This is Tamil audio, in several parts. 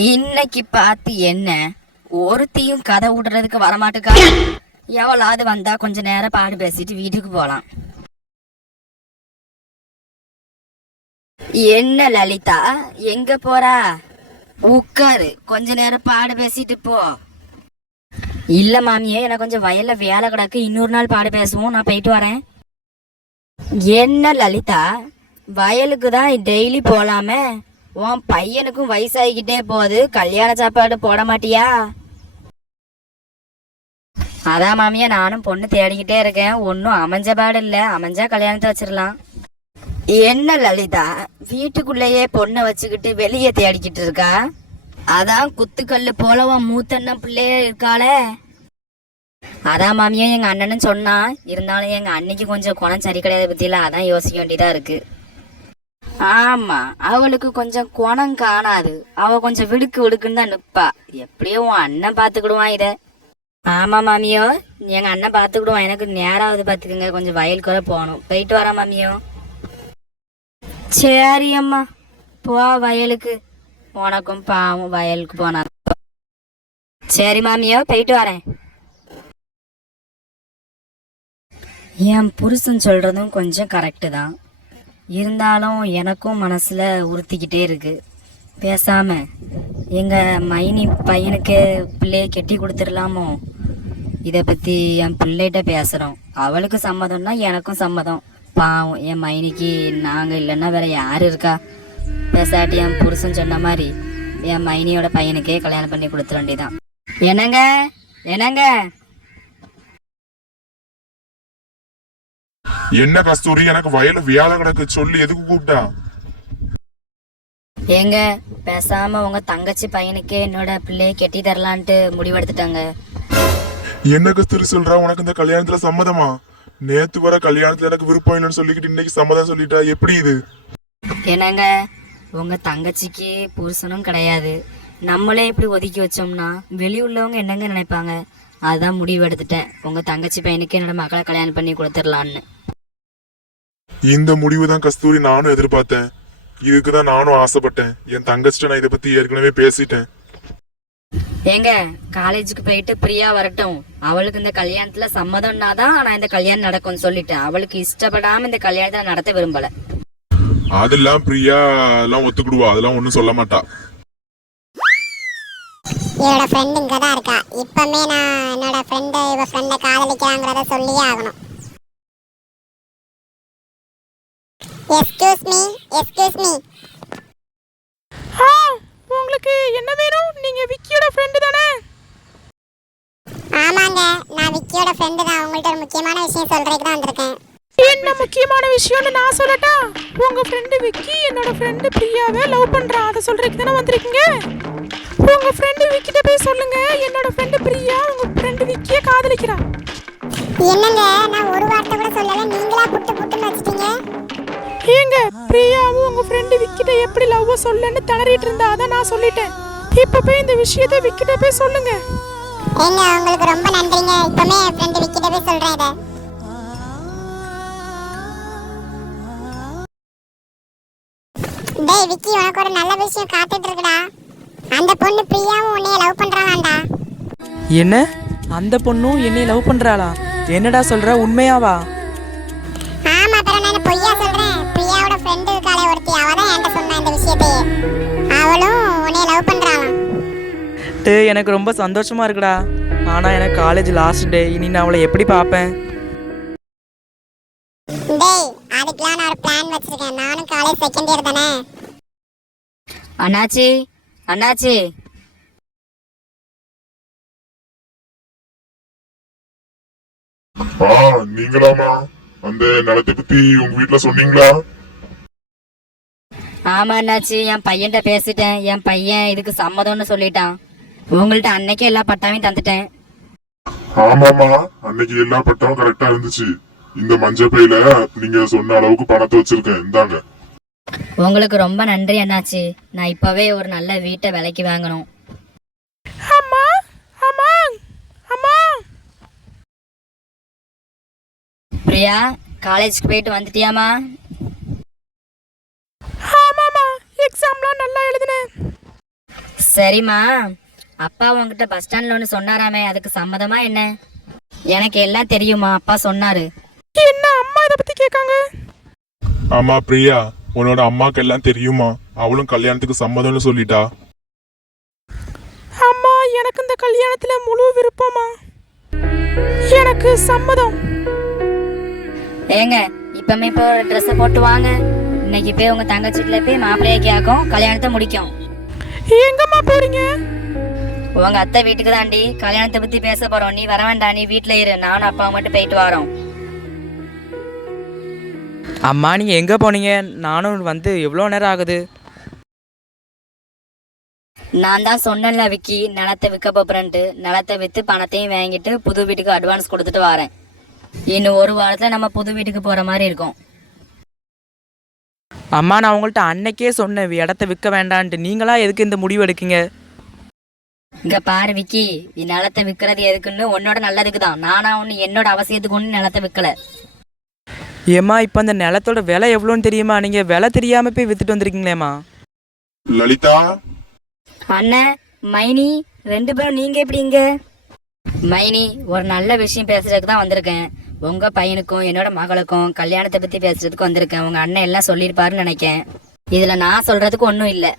இன்னைக்கு பார்த்து என்ன ஒருத்தையும் கதை விடுறதுக்கு வரமாட்டுக்கா. எவ்வளவு வந்தா கொஞ்ச நேரம் பாடு பேசிட்டு வீட்டுக்கு போலாம். என்ன லலிதா எங்க போறா? உட்காரு, கொஞ்ச நேரம் பாடு பேசிட்டு போ. இல்ல மாமியே, எனக்கு கொஞ்சம் வயல்ல வேலை கிடக்கு, இன்னொரு நாள் பாடு பேசுவோம், நான் போயிட்டு வரேன். என்ன லலிதா, வயலுக்கு தான் டெய்லி போலாமே, உன் பையனுக்கும் வயசாகிக்கிட்டே போகுது, கல்யாண சாப்பாடு போட மாட்டியா? அதான் மாமியா, நானும் பொண்ணு தேடிக்கிட்டே இருக்கேன், ஒன்னும் அமைஞ்ச பாடு இல்ல, அமைஞ்சா கல்யாணத்தை வச்சிடலாம். என்ன லலிதா, வீட்டுக்குள்ளேயே பொண்ணை வச்சுக்கிட்டு வெளியே தேடிக்கிட்டு இருக்கா? அதான் குத்துக்கல்லு போலவா மூத்தண்ணன் பிள்ளைய இருக்காளே. அதான் மாமியா எங்க அண்ணனும் சொன்னா, இருந்தாலும் எங்க அன்னைக்கு கொஞ்சம் குணம் சரி கிடையாது பத்தியில, அதான் யோசிக்க வேண்டியதா இருக்கு. ஆமா, அவளுக்கு கொஞ்சம் குணம் காணாது, அவ கொஞ்சம் விடுக்கு விடுக்குன்னு தான் நிப்பா. எப்படியோ உன் அண்ணன் பாத்துக்கிடுவான் இத. ஆமா மாமியோ, எங்க அண்ணன் பாத்துக்கிடுவான், எனக்கு நேராவது பாத்துக்குங்க, கொஞ்சம் வயலுக்கு வர போகணும், போயிட்டு வரேன் மாமியோ. சரி அம்மா, போ வயலுக்கு, உனக்கும் பாவம் வயலுக்கு போனா. சரி மாமியோ, போயிட்டு வரேன். என் புருஷன் சொல்றதும் கொஞ்சம் கரெக்டு தான், இருந்தாலும் எனக்கும் மனசுல உறுத்திக்கிட்டே இருக்கு. பேசாம எங்க மைனி பையனுக்கு பிள்ளைய கெட்டி கொடுத்துடலாமோ? இதை பத்தி என் பிள்ளைகிட்ட பேசுறோம், அவளுக்கு சம்மதம்னா எனக்கும் சம்மதம். பாவம் என் மைனிக்கு நாங்க இல்லைன்னா வேற யாரு இருக்கா? பேசாட்டி என் புருஷன் சொன்ன மாதிரி என் மைனியோட பையனுக்கே கல்யாணம் பண்ணி கொடுத்துட வேண்டியதான். என்னங்க என்னங்க? என்ன கஸ்தூரி, எனக்கு வயல வியாழ கிடக்கு, சொல்லி எதுக்கு கூப்பிட்டா? ஏங்க, பேசாம உங்க தங்கச்சி பையனுக்கே என்னோட பிள்ளைய கெட்டி தரலான்ட்டு முடிவெடுத்துட்டாங்க. என்ன கஸ்தூரி சொல்றா, உனக்கு இந்த கல்யாணத்துல சம்மதமா? நேத்து வர கல்யாணத்துல எனக்கு விருப்பம் இல்லைன்னு சொல்லிக்கிட்டு இன்னைக்கு சம்மதம் சொல்லிட்டா, எப்படி இது? என்னங்க, உங்க தங்கச்சிக்கு புருஷனும் கிடையாது, நம்மளே இப்படி ஒதுக்கி வச்சோம்னா வெளி உள்ளவங்க என்னங்க நினைப்பாங்க? அதுதான் முடிவு எடுத்துட்டேன், உங்க தங்கச்சி பையனுக்கு என்னோட மகளை கல்யாணம் பண்ணி கொடுத்துடலான்னு. இந்த முடிவு தான் கஸ்தூரி நானும் எதிர்பார்த்தேன், இதுக்குதான் நானும் ஆசைப்பட்டேன். என் தங்கச்சிட்ட நான் இதை பத்தி ஏற்கனவே பேசிட்டேன். ஏங்க, காலேஜுக்கு போயிட்டு பிரியா வரட்டும், அவளுக்கு இந்த கல்யாணத்துல சம்மதம்னா தான் நான் இந்த கல்யாணம் நடக்கும்னு சொல்லிட்டேன். அவளுக்கு இஷ்டப்படாம இந்த கல்யாணத்தை நடத்த விரும்பல. அதெல்லாம் பிரியா எல்லாம் ஒத்துக்கிடுவா, அதெல்லாம் ஒண்ணும் சொல்ல மாட்டா. என்னோட ஃப்ரெண்ட் இங்க தான் இருக்கா, இப்பமே நான் என்னோட இவ ஃப்ரெண்டை காதலிக்கிறாங்கிறத சொல்லியே ஆகணும். Excuse me, excuse me. உங்களுக்கு என்ன வேணும்? நீங்க விக்கியோட ஃப்ரெண்ட் தானே? ஆமாங்க, நான் விக்கியோட ஃப்ரெண்ட் தான். உங்கள்ட்ட ஒரு முக்கியமான விஷயம் சொல்றதுக்கு தான் வந்திருக்கேன். என்ன முக்கியமான விஷயம்னு நான் சொல்லட்டா? உங்க ஃப்ரெண்ட் விக்கி என்னோட ஃப்ரெண்ட் பிரியாவை லவ் பண்றான், அதை சொல்றதுக்கு தானே வந்திருக்கீங்க? உங்க ஃப்ரெண்ட் விக்கிட்ட போய் சொல்லுங்க, என்னோட ஃப்ரெண்ட் பிரியா உங்க ஃப்ரெண்ட் விக்கிய காதலிக்கிறா. என்னங்க, நான் ஒரு வார்த்தை கூட சொல்லல, நீங்களா புட்டு புட்டுன்னு வச்சிட்டீங்க. ஏங்க, பிரியாவும் உங்க ஃப்ரெண்ட் விக்கிட்ட எப்படி லவ் சொல்லன்னு தளறிட்டு இருந்தா, அதான் நான் சொல்லிட்டேன். இப்ப போய் இந்த விஷயத்தை விக்கிட்ட போய் சொல்லுங்க. ஏங்க, உங்களுக்கு ரொம்ப நன்றிங்க, இப்பமே என் ஃப்ரெண்ட் விக்கிட்ட போய் சொல்றேன் இதை. டேய் விக்கி, உனக்கு ஒரு நல்ல விஷயம் காத்துட்டு இருக்குடா. அந்த பொண்ணு பிரியாவும் உன்னைய லவ் பண்றாளாண்டா. என்ன? அந்த பொண்ணும் என்னை லவ் பண்றாளா? என்னடா சொல்ற, உண்மையாவா? ஆமா, அப்புறம் நான் பொய்யா சொல்றேன்? பிரியாவோட ஃப்ரெண்ட் இருக்காளே ஒருத்தி, அவ தான் என்கிட்ட சொன்னா இந்த விஷயத்தையே. அவளும் உன்னைய லவ் பண்றாளாம். எனக்கு ரொம்ப சந்தோஷமா இருக்குடா. ஆனா எனக்கு காலேஜ் லாஸ்ட் டே, இனி நான் அவளை எப்படி பார்ப்பேன்? டேய், அதுக்கெல்லாம் நான் ஒரு பிளான் வச்சிருக்கேன். நானும் காலேஜ் செகண்ட் இயர் தானே. அண்ணாச்சி, அண்ணாச்சி. நீங்களாமா? அந்த நிலத்தை பத்தி உங்க வீட்டுல சொன்னீங்களா? ஆமா அண்ணாச்சி, என் பையன்கிட்ட பேசிட்டேன், என் பையன் இதுக்கு சம்மதம்னு சொல்லிட்டான். உங்கள்ட்ட அன்னைக்கே எல்லா பட்டாவையும் தந்துட்டேன். ஆமாமா, அன்னைக்கு எல்லா பட்டாவும் கரெக்டா இருந்துச்சு. இந்த மஞ்சள் பையில நீங்க சொன்ன அளவுக்கு பணத்தை வச்சிருக்கேன், இந்தாங்க. உங்களுக்கு ரொம்ப நன்றி அண்ணாச்சி, நான் இப்பவே ஒரு நல்ல வீட்டை விலைக்கு வாங்கணும். அம்மா, அம்மா, அம்மா. பிரியா, காலேஜுக்கு போயிட்டு வந்துட்டியாமா? ஆமாமா, எக்ஸாம்லாம் நல்லா எழுதுனேன். சரிம்மா, அப்பா உன்கிட்ட பஸ் ஸ்டாண்ட்ல ஒன்று சொன்னாராமே, அதுக்கு சம்மதமா என்ன? எனக்கு எல்லாம் தெரியுமா, அப்பா சொன்னாரு. என்ன அம்மா இதை பத்தி கேட்காங்க? ஆமா பிரியா, உன்னோட அம்மாக்கு எல்லாம் தெரியுமா? அவளும் கல்யாணத்துக்கு சம்மதம்னு சொல்லிட்டா. அம்மா, எனக்கு இந்த கல்யாணத்துல முழு விருப்பமா, எனக்கு சம்மதம். ஏங்க, இப்பமே இப்போ ஒரு ட்ரெஸ்ஸை போட்டு வாங்க. இன்னைக்கு போய் உங்க தங்கச்சிட்டுல போய் மாப்பிள்ளையை கேட்கும், கல்யாணத்தை முடிக்கும். எங்கம்மா போறீங்க? உங்க அத்தை வீட்டுக்கு தாண்டி, கல்யாணத்தை பத்தி பேச போறோம். நீ வர வேண்டாம், நீ வீட்டுல இரு. நானும் அப்பாவும் மட்டும் போயிட்டு வரோம். அம்மா நீங்கள் எங்கே போனீங்க? நானும் வந்து எவ்வளோ நேரம் ஆகுது? நான் தான் சொன்னேன்ல விக்கி, நிலத்தை விற்க போறேன்ட்டு. நிலத்தை வித்து பணத்தையும் வாங்கிட்டு புது வீட்டுக்கு அட்வான்ஸ் கொடுத்துட்டு வரேன். இன்னும் ஒரு வாரத்துல நம்ம புது வீட்டுக்கு போற மாதிரி இருக்கும். அம்மா, நான் உங்கள்கிட்ட அன்னைக்கே சொன்னேன் இடத்த விற்க வேண்டான்ட்டு. நீங்களா எதுக்கு இந்த முடிவு எடுக்கீங்க? இங்க பாரு விக்கி, நிலத்தை விற்கிறது எதுக்குன்னு உன்னோட நல்லதுக்கு தான். நானா ஒன்று என்னோட அவசியத்துக்கு ஒன்று நிலத்தை விற்கல. ஏம்மா, இப்போ அந்த நிலத்தோட விலை எவ்வளோன்னு தெரியுமா? நீங்கள் விலை தெரியாமல் போய் வித்துட்டு வந்திருக்கீங்களேம்மா. லலிதா, அண்ணன், மைனி, 2 பேரும் நீங்க எப்படிங்க? மைனி, ஒரு நல்ல விஷயம் பேசுறதுக்கு தான் வந்திருக்கேன். உங்க பையனுக்கும் என்னோட மகளுக்கும் கல்யாணத்தை பத்தி பேசுறதுக்கு வந்திருக்கேன். உங்க அண்ணன் எல்லாம் சொல்லியிருப்பாருன்னு நினைக்கேன். இதுல நான் சொல்றதுக்கு ஒன்றும் இல்லை.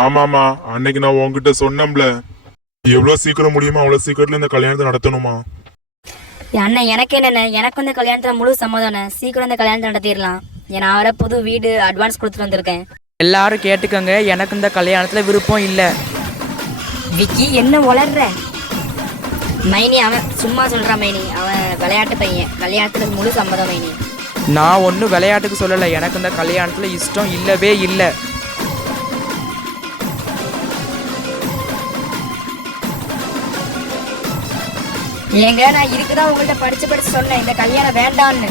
ஆமாமா, அன்னைக்கு நான் உன்கிட்ட சொன்னேன்ல, எவ்வளவு சீக்கிரம் முடியுமோ அவ்வளவு சீக்கிரத்துல இந்த கல்யாணத்தை நடத்தணுமா. அண்ணன், எனக்கு என்னென்ன, எனக்கு இந்த கல்யாணத்துல முழு சம்மதம். சீக்கிரம் இந்த கல்யாணத்தை நடத்திடலாம். நான் அவரை புது வீடு அட்வான்ஸ் கொடுத்துட்டு வந்திருக்கேன். எல்லாரும் கேட்டுக்கோங்க, எனக்கு இந்த கல்யாணத்தில் விருப்பம் இல்லை. விக்கி, என்ன வளர்ற? மைனி, அவன் சும்மா சொல்றான். மைனி, அவன் விளையாட்டு பையன். கல்யாணத்துல முழு சம்மதம் மைனி. நான் ஒன்றும் விளையாட்டுக்கு சொல்லலை, எனக்கு இந்த கல்யாணத்தில் இஷ்டம் இல்லவே இல்லை. ஏங்க, நான் இருக்குதான் உங்கள்ட்ட படிச்சு சொன்னேன் இந்த கல்யாணம் வேண்டான்னு.